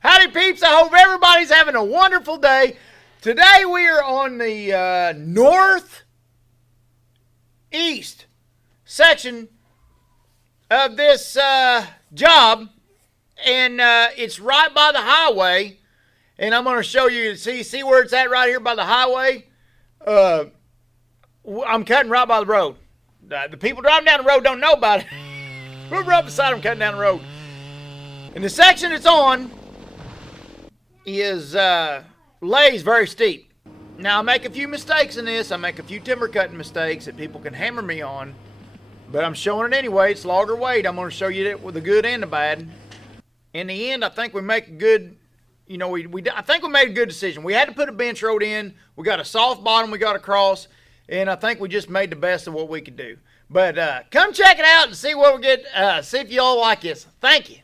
Howdy, peeps. I hope everybody's having a wonderful day. Today we are on the northeast section of this job, and it's right by the highway. And I'm going to show you, see where it's at right here by the highway? I'm cutting right by the road. The people driving down the road don't know about it. We're right beside them cutting down the road. And the section it's on is lays very steep. Now I make a few mistakes in this. I make a few timber cutting mistakes that people can hammer me on, but I'm showing it anyway. It's logger weight. I'm going to show you it with the good and the bad. In the end, I think we make a good. I think we made a good decision. We had to put a bench road in. We got a soft bottom we got across, and I think we just made the best of what we could do. But come check it out and see what we get. See if you all like this. Thank you.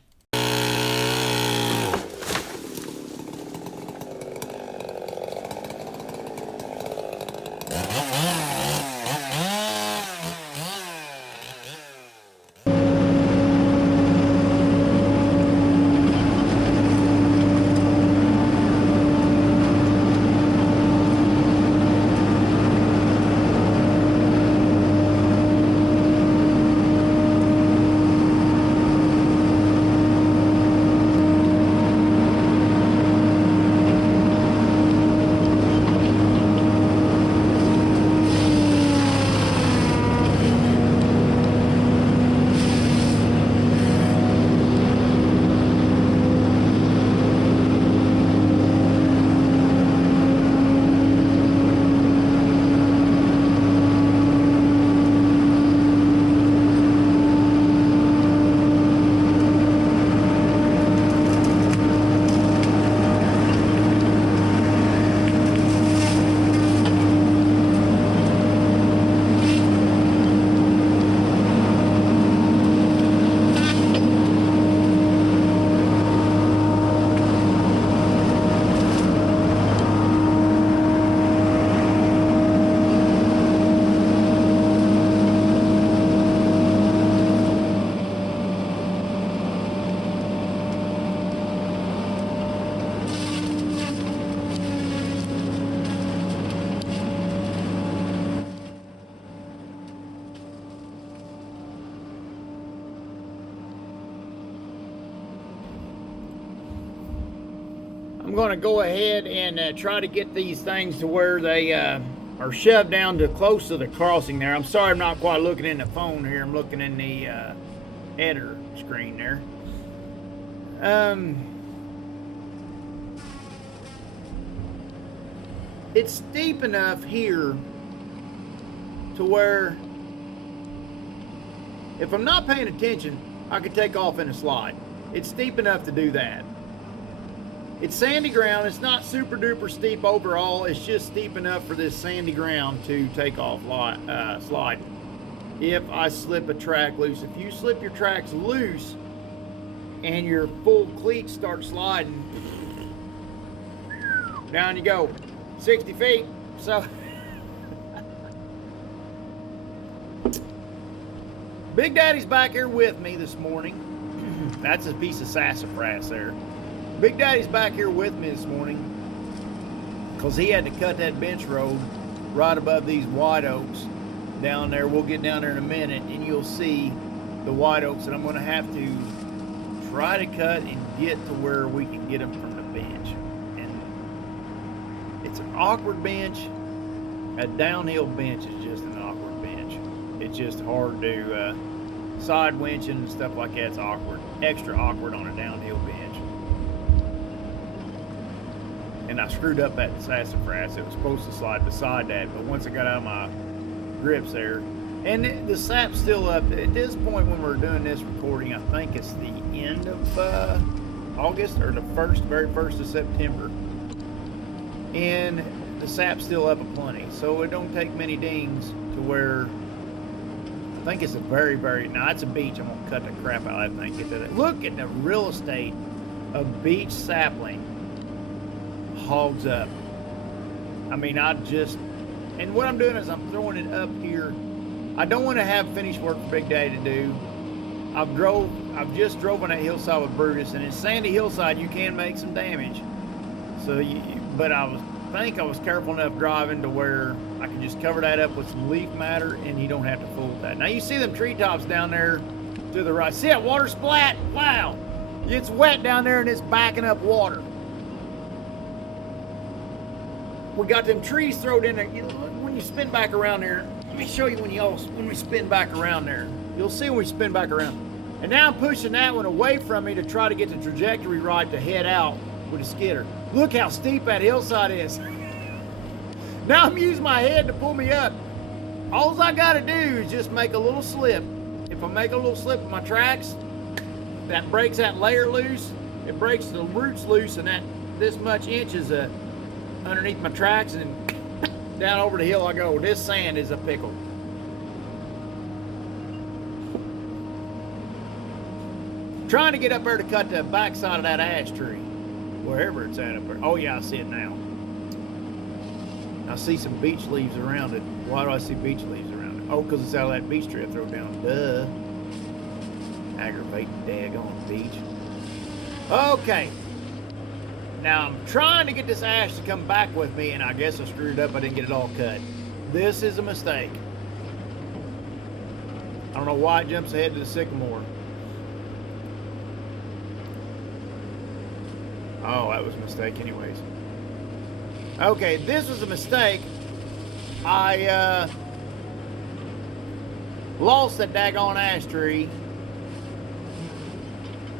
I'm going to go ahead and try to get these things to where they are shoved down to close to the crossing there. I'm sorry I'm not quite looking in the phone here. I'm looking in the editor screen there. It's steep enough here to where if I'm not paying attention, I could take off in a slide. It's steep enough to do that. It's sandy ground. It's not super duper steep overall. It's just steep enough for this sandy ground to take off slide. If I slip a track loose, if you slip your tracks loose and your full cleats start sliding, down you go, 60 feet. So Big Daddy's back here with me this morning. That's a piece of sassafras there. Big Daddy's back here with me this morning because he had to cut that bench road right above these white oaks down there. We'll get down there in a minute and you'll see the white oaks that I'm going to have to try to cut and get to where we can get them from the bench. And it's an awkward bench. A downhill bench is just an awkward bench. It's just hard to side winching and stuff like that's awkward. Extra awkward on a downhill bench. And I screwed up that sassafras. It was supposed to slide beside that, but once I got out of my grips there, and the sap's still up. At this point when we're doing this recording, I think it's the end of August or the very first of September, and the sap's still up aplenty. So it don't take many dings to where I think it's a now it's a beech. I'm gonna cut the crap out of that thing. Look at the real estate of beech sapling. Hogs up. I mean, and what I'm doing is I'm throwing it up here. I don't want to have finished work for Big Daddy to do. I've just drove on that hillside with Brutus, and in sandy hillside you can make some damage. So but I think I was careful enough driving to where I could just cover that up with some leaf matter, and you don't have to fool with that. Now you see them treetops down there to the right. See that water splat? Wow, it's wet down there and it's backing up water. We got them trees thrown in there. You know, when you spin back around there, let me show you when we spin back around there. You'll see when we spin back around. And now I'm pushing that one away from me to try to get the trajectory right to head out with a skidder. Look how steep that hillside is. Now I'm using my head to pull me up. All I gotta do is just make a little slip. If I make a little slip with my tracks, that breaks that layer loose. It breaks the roots loose, and that this much inches underneath my tracks, and down over the hill I go. This sand is a pickle. Trying to get up there to cut the backside of that ash tree, wherever it's at up there. Oh yeah, I see it now. I see some beech leaves around it. Why do I see beech leaves around it? Oh, because it's out of that beech tree I throw down. Duh. Aggravating daggone beech. Okay. Now I'm trying to get this ash to come back with me, and I guess I screwed up. I didn't get it all cut. This is a mistake. I don't know why it jumps ahead to the sycamore. Oh, that was a mistake anyways. Okay, this was a mistake. I lost that daggone ash tree.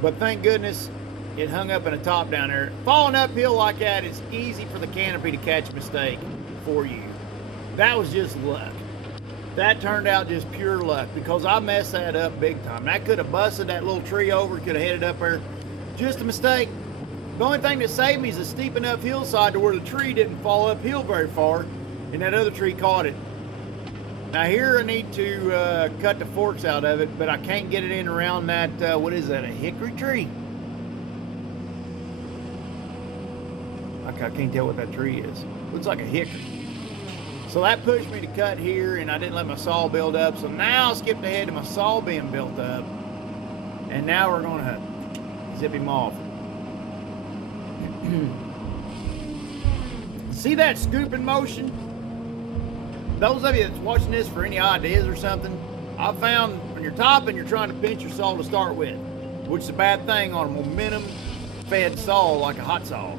But thank goodness it hung up in the top down there. Falling uphill like that, it's easy for the canopy to catch a mistake for you. That was just luck. That turned out just pure luck because I messed that up big time. That could have busted that little tree over, could have headed up there. Just a mistake. The only thing that saved me is a steep enough hillside to where the tree didn't fall uphill very far, and that other tree caught it. Now here I need to cut the forks out of it, but I can't get it in around that, what is that, a hickory tree? I can't tell what that tree is. Looks like a hickory. So that pushed me to cut here, and I didn't let my saw build up, so now I skipped ahead to my saw being built up, and now we're going to zip him off. See that scooping motion? Those of you that's watching this for any ideas or something, I've found when you're topping, you're trying to pinch your saw to start with, which is a bad thing on a momentum fed saw like a hot saw.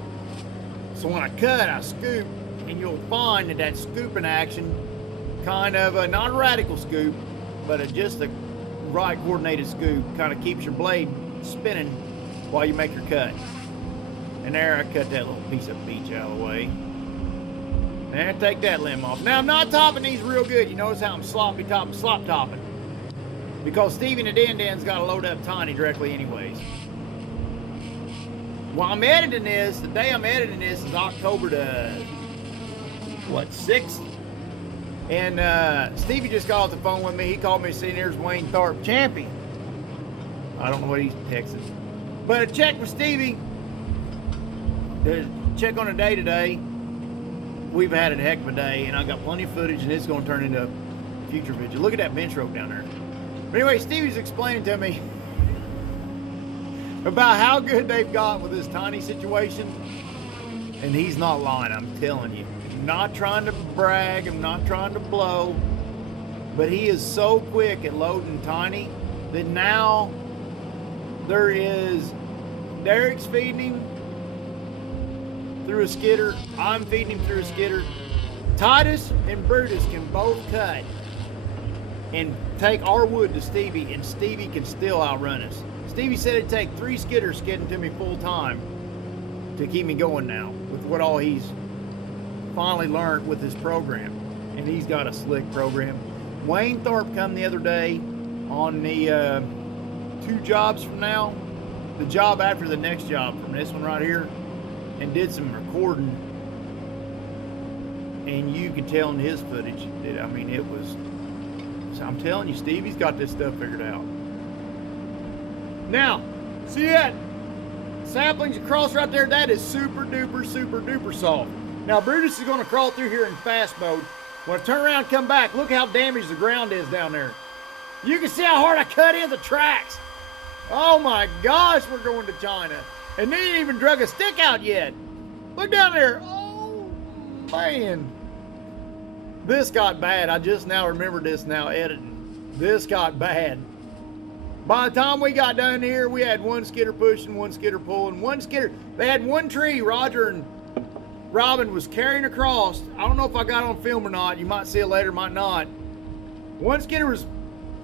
So when I cut, I scoop, and you'll find that scooping action, kind of a non-radical scoop, but just a right coordinated scoop, kind of keeps your blade spinning while you make your cut. And there I cut that little piece of beech out of the way. And take that limb off. Now I'm not topping these real good. You notice how I'm slop topping. Because Stevie and the Dan-Dan's got to load up Tiny directly anyways. While I'm editing this, the day I'm editing this is October the, 6th? And Stevie just got off the phone with me. He called me saying there's Wayne Tharp champion. I don't know what he's texting. But I checked with Stevie. Check on the day today. We've had a heck of a day, and I got plenty of footage, and it's going to turn into a future video. Look at that bench rope down there. But anyway, Stevie's explaining to me about how good they've got with this Tiny situation, and he's not lying, I'm telling you. I'm not trying to brag, I'm not trying to blow, but he is so quick at loading Tiny that now Derek's feeding him through a skidder, I'm feeding him through a skidder. Titus and Brutus can both cut and take our wood to Stevie, and Stevie can still outrun us. Stevie said it'd take 3 skidders skidding to me full time to keep me going now with what all he's finally learned with his program. And he's got a slick program. Wayne Tharp come the other day on the 2 jobs from now, the job after the next job from this one right here, and did some recording, and you could tell in his footage that, I mean, it was, so I'm telling you, Stevie's got this stuff figured out. Now, see that saplings across right there? That is super duper soft. Now Brutus is going to crawl through here in fast mode. When I turn around and come back, look how damaged the ground is down there. You can see how hard I cut in the tracks. Oh my gosh, we're going to China. And they ain't even drug a stick out yet. Look down there. Oh, man. This got bad. I just now remembered this now editing. This got bad. By the time we got down here, we had one skidder pushing, one skidder pulling, one skidder. They had one tree Roger and Robin was carrying across. I don't know if I got it on film or not. You might see it later, might not. One skidder was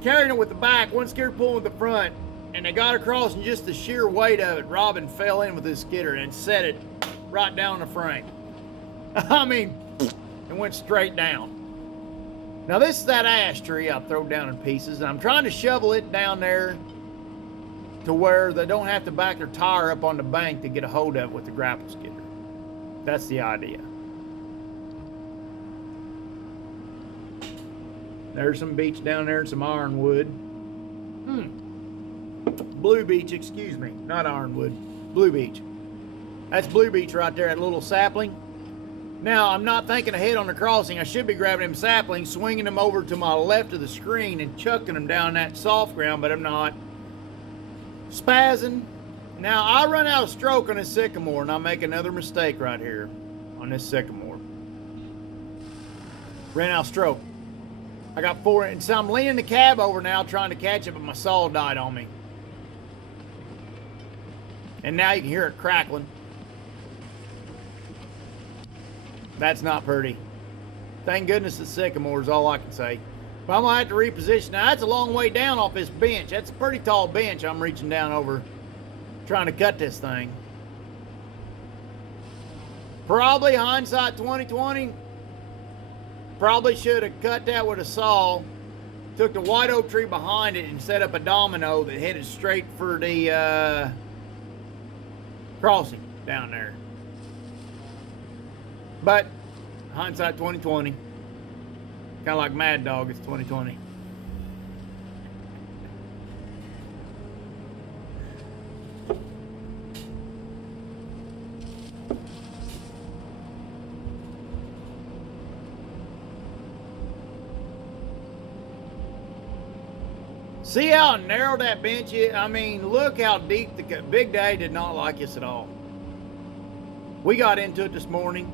carrying it with the back, one skidder pulling with the front. And they got across, and just the sheer weight of it, Robin fell in with his skidder and set it right down the frame. I mean, it went straight down. Now this is that ash tree I've thrown down in pieces, and I'm trying to shovel it down there to where they don't have to back their tire up on the bank to get a hold of it with the grapple skidder. That's the idea. There's some beech down there and some ironwood. Blue beech, excuse me, not ironwood, blue beech. That's blue beech right there, that little sapling. Now, I'm not thinking ahead on the crossing. I should be grabbing them saplings, swinging them over to my left of the screen and chucking them down that soft ground, but I'm not. Spazzing. Now, I run out of stroke on this sycamore, and I make another mistake right here on this sycamore. Ran out of stroke. I got 4, and so I'm leaning the cab over now trying to catch it, but my saw died on me. And now you can hear it crackling. That's not pretty. Thank goodness the sycamore is all I can say. But I'm going to have to reposition. Now, that's a long way down off this bench. That's a pretty tall bench I'm reaching down over trying to cut this thing. Probably hindsight 2020. Probably should have cut that with a saw. Took the white oak tree behind it and set up a domino that headed straight for the crossing down there. But hindsight 2020. Kind of like Mad Dog, it's 2020. See how narrow that bench is? I mean, look how deep the Big Daddy did not like us at all. We got into it this morning.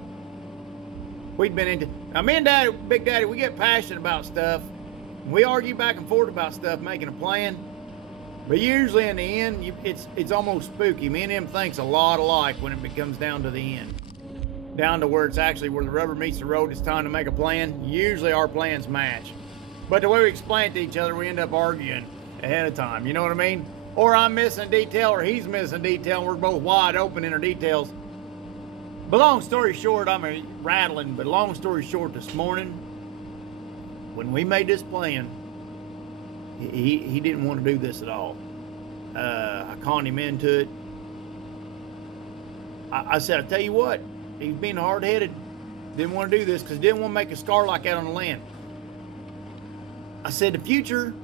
We'd been into. Now, me and Daddy, Big Daddy, we get passionate about stuff. We argue back and forth about stuff, making a plan. But usually in the end, it's almost spooky. Me and him thinks a lot alike when it comes down to the end. Down to where it's actually where the rubber meets the road. It's time to make a plan. Usually our plans match. But the way we explain it to each other, we end up arguing ahead of time. You know what I mean? Or I'm missing a detail, or he's missing a detail, and we're both wide open in our details. But long story short, I'm rattling, but long story short, this morning, when we made this plan, he didn't want to do this at all. I conned him into it. I said, I tell you what, he's being hard-headed. Didn't want to do this because he didn't want to make a scar like that on the land. I said, the future,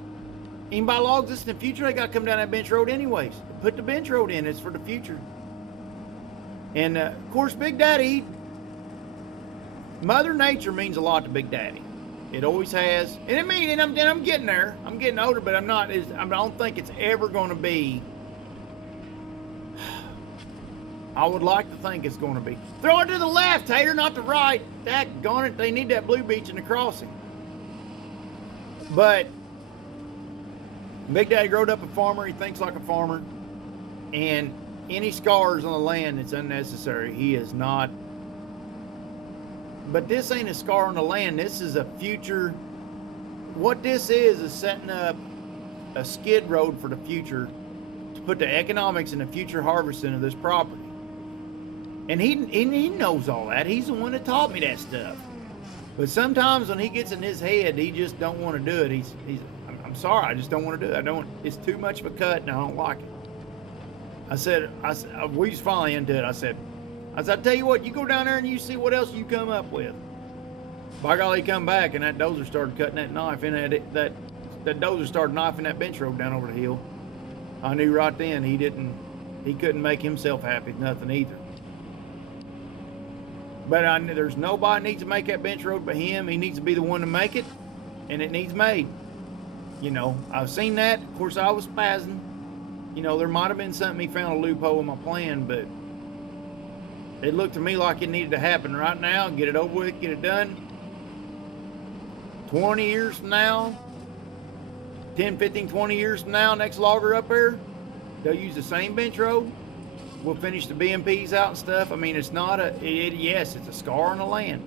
anybody logs this in the future, they got to come down that bench road anyways. Put the bench road in, it's for the future. And of course, Big Daddy, Mother Nature means a lot to Big Daddy. It always has. And I'm getting there. I'm getting older, but I don't think it's ever going to be. I would like to think it's going to be. Throw it to the left, Tater, not the right. Daggone it, they need that blue beech in the crossing. But Big Daddy growed up a farmer. He thinks like a farmer. And any scars on the land, it's unnecessary. He is not. But this ain't a scar on the land. This is a future. What this is setting up a skid road for the future to put the economics and the future harvesting of this property. And he knows all that. He's the one that taught me that stuff. But sometimes when he gets in his head, he just don't want to do it. I'm sorry, I just don't want to do it. It's too much of a cut and I don't like it. I said, we was finally into it. I said, I tell you what, you go down there and you see what else you come up with. By golly, he come back and that dozer started cutting that knife in that dozer started knifing that bench road down over the hill. I knew right then he couldn't make himself happy with nothing either. But I knew there's nobody needs to make that bench road but him. He needs to be the one to make it, and it needs made. You know, I've seen that. Of course, I was spazzing. you know, there might have been something he found a loophole in my plan, but it looked to me like it needed to happen right now. Get it over with, get it done. 20 years from now, 10, 15, 20 years from now, next logger up there, they'll use the same bench road. We'll finish the BMPs out and stuff. I mean, it's not yes, it's a scar on the land,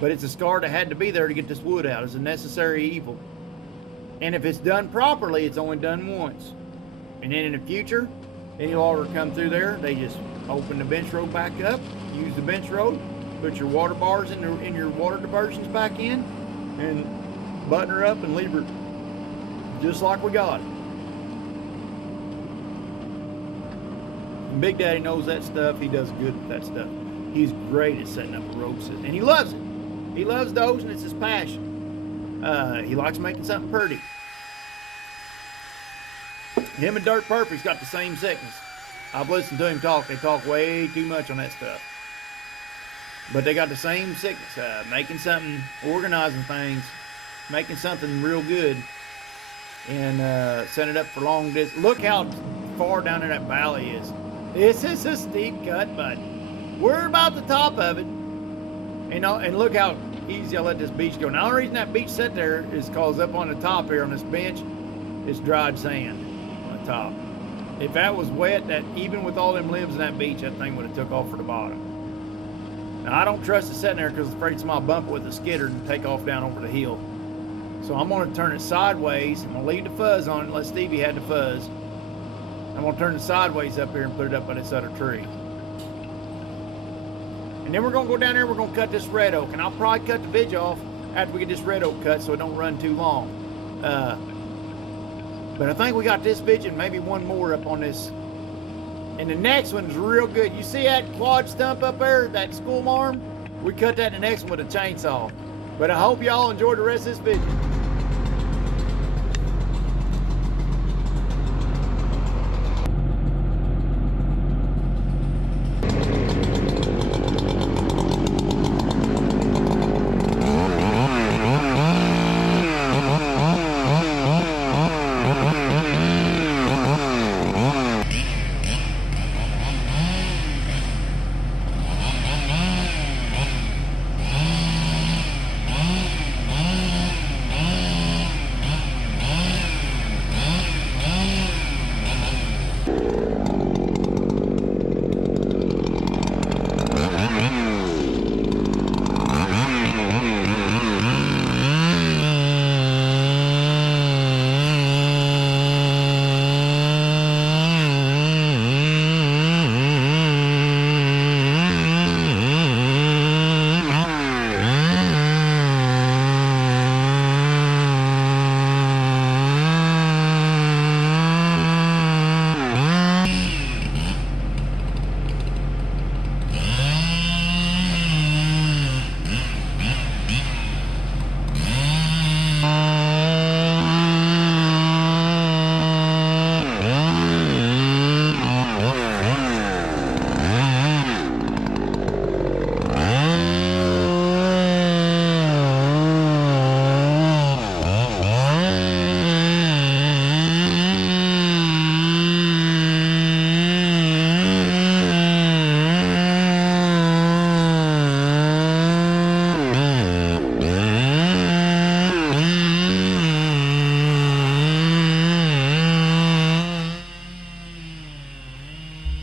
but it's a scar that had to be there to get this wood out. It's a necessary evil. And if it's done properly, it's only done once. And then in the future, any logger come through there, they just open the bench road back up, use the bench road, put your water bars in your water diversions back in, and button her up and leave her just like we got it. And Big Daddy knows that stuff. He does good with that stuff. He's great at setting up a road system, and he loves it. He loves those, and it's his passion. He likes making something pretty. Him and Dirt Perfect's got the same sickness. I've listened to him talk. They talk way too much on that stuff. But they got the same sickness. Making something, organizing things, making something real good, and setting it up for long distance. Look how far down in that valley is. This is a steep cut, but we're about the top of it. And look how easy I let this beach go. Now, the reason that beach sat there is because up on the top here on this bench, it's dried sand on the top. If that was wet, that even with all them limbs in that beach, that thing would have took off for the bottom. Now, I don't trust it sitting there because I'm afraid somebody bump it with a skidder and take off down over the hill. So I'm going to turn it sideways. I'm going to leave the fuzz on it, let Stevie have the fuzz. I'm going to turn it sideways up here and put it up by this other tree. And then we're going to go down there and we're going to cut this red oak. And I'll probably cut the vidge off after we get this red oak cut so it don't run too long. But I think we got this vidge and maybe one more up on this. And the next one's real good. You see that quad stump up there, that school arm? We cut that in the next one with a chainsaw. But I hope y'all enjoyed the rest of this video.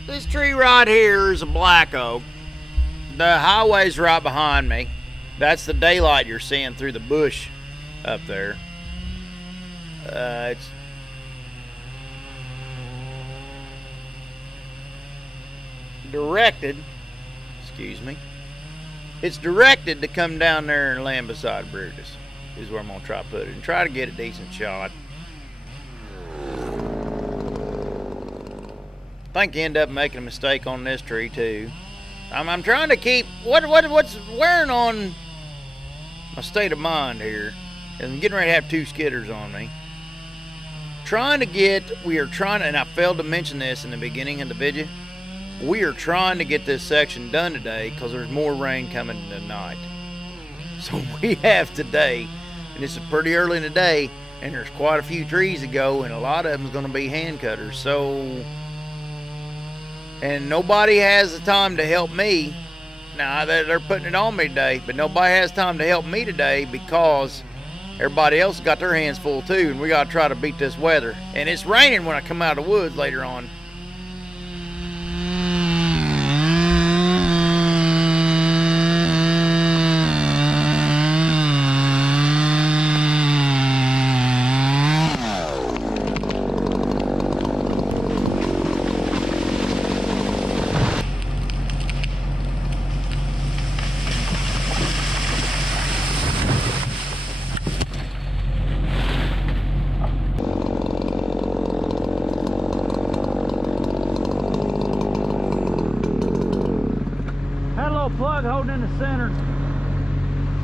This tree right here is a black oak. The highway's right behind me. That's the daylight you're seeing through the bush up there. It's directed, it's directed to come down there and land beside Brutus, is where I'm going to try to put it, and try to get a decent shot. I think you end up making a mistake on this tree too. I'm trying to keep what's wearing on my state of mind here. I'm getting ready to have two skidders on me. We are trying to, and I failed to mention this in the beginning of the video. We are trying to get this section done today because there's more rain coming tonight. So we have today, and this is pretty early in the day, and there's quite a few trees to go, and a lot of them's going to be hand cutters. So, and nobody has the time to help me. Now they're putting it on me today, but nobody has time to help me today because everybody else has got their hands full too, and we got to try to beat this weather. And it's raining when I come out of the woods later on. Plug holding in the center.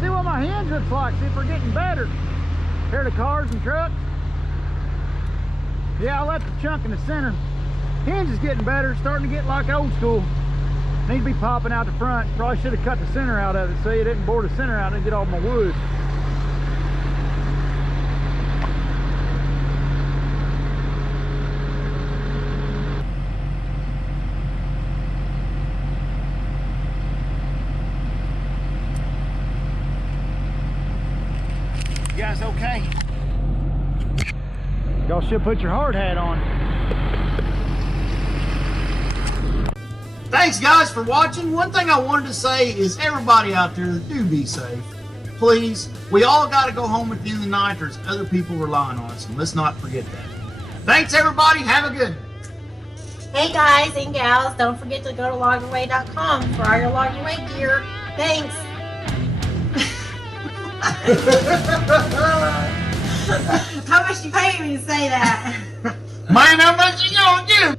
See what my hinge looks like. See if we're getting better. Here are the cars and trucks. Yeah, I left the chunk in the center. Hinge is getting better. It's starting to get like old school. Need to be popping out the front. Probably should have cut the center out of it so it didn't bore the center out and get all my wood. You guys okay? Y'all should put your hard hat on. Thanks guys for watching. One thing I wanted to say is everybody out there, do be safe. Please, we all got to go home at the end of the night. There's other people relying on us, and let's not forget that. Thanks everybody, have a good one. Hey guys and gals, don't forget to go to logyourway.com for all your Log Your Way gear. Thanks. How much you pay me to say that? Man, how much you gonna give?